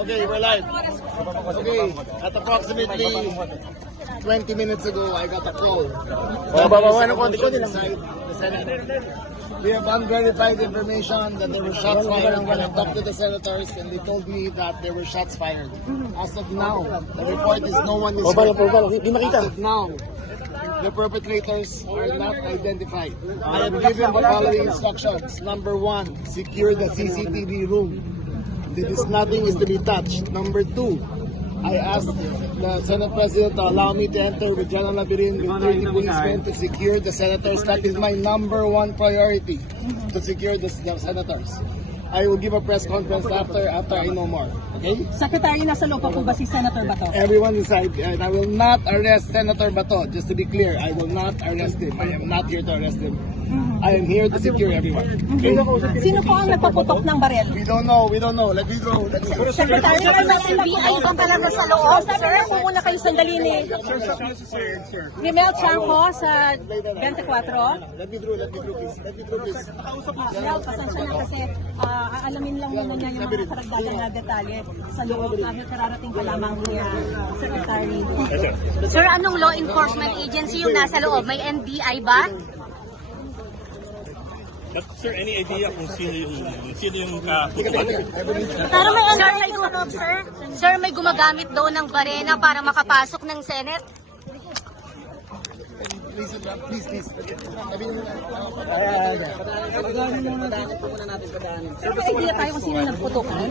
Okay, we're live. Okay, at approximately 20 minutes ago, I got a call. Inside the Senate. We have unverified information that there were shots fired when I talked to the senators, and they told me that there were shots fired. As of now, the report is no one is hurt. As of now, the perpetrators are not identified. I have given the following instructions. Number 1, secure the CCTV room. Nothing is to be touched. Number 2, I asked the Senate President to allow me to enter with General Labirin with 30 policemen to secure the senators. That is my number 1 priority, to secure the senators. I will give a press conference after I know more. Okay? Secretary, nasa loob po ba si Senator Bato? Everyone inside, and I will not arrest Senator Bato. Just to be clear, I will not arrest him. I am not here to arrest him. I am here to secure everyone. Okay? Sino po ang nagpaputok ng barel? We don't know. Let me go. Secretary, may NBI ba talaga sa loob? Sir, kung muna kayo sandali ni Mel Chanco sa 24. Let me through, please. Mel, pasensya na kasi aalamin lang muna niya yung mga karagdagan na detalye sa loob dahil kararating pa lamang niya, Secretary. Sir, anong law enforcement agency yung nasa loob? May NBI ba? Sir, any idea kung sino yung kaputukan? Pero may NBI sa loob, sir. Sir, may gumagamit daw ng barena para makapasok ng Senate. Please. Sir, may idea tayo kung sino nagputukan?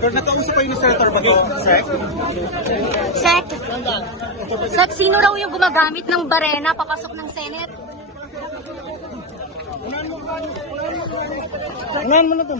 Pero nakausap kayo ni Senator Bato, Sec? Sec, sino raw yung gumagamit ng barena papasok ng Senate? Unahan mo na ito.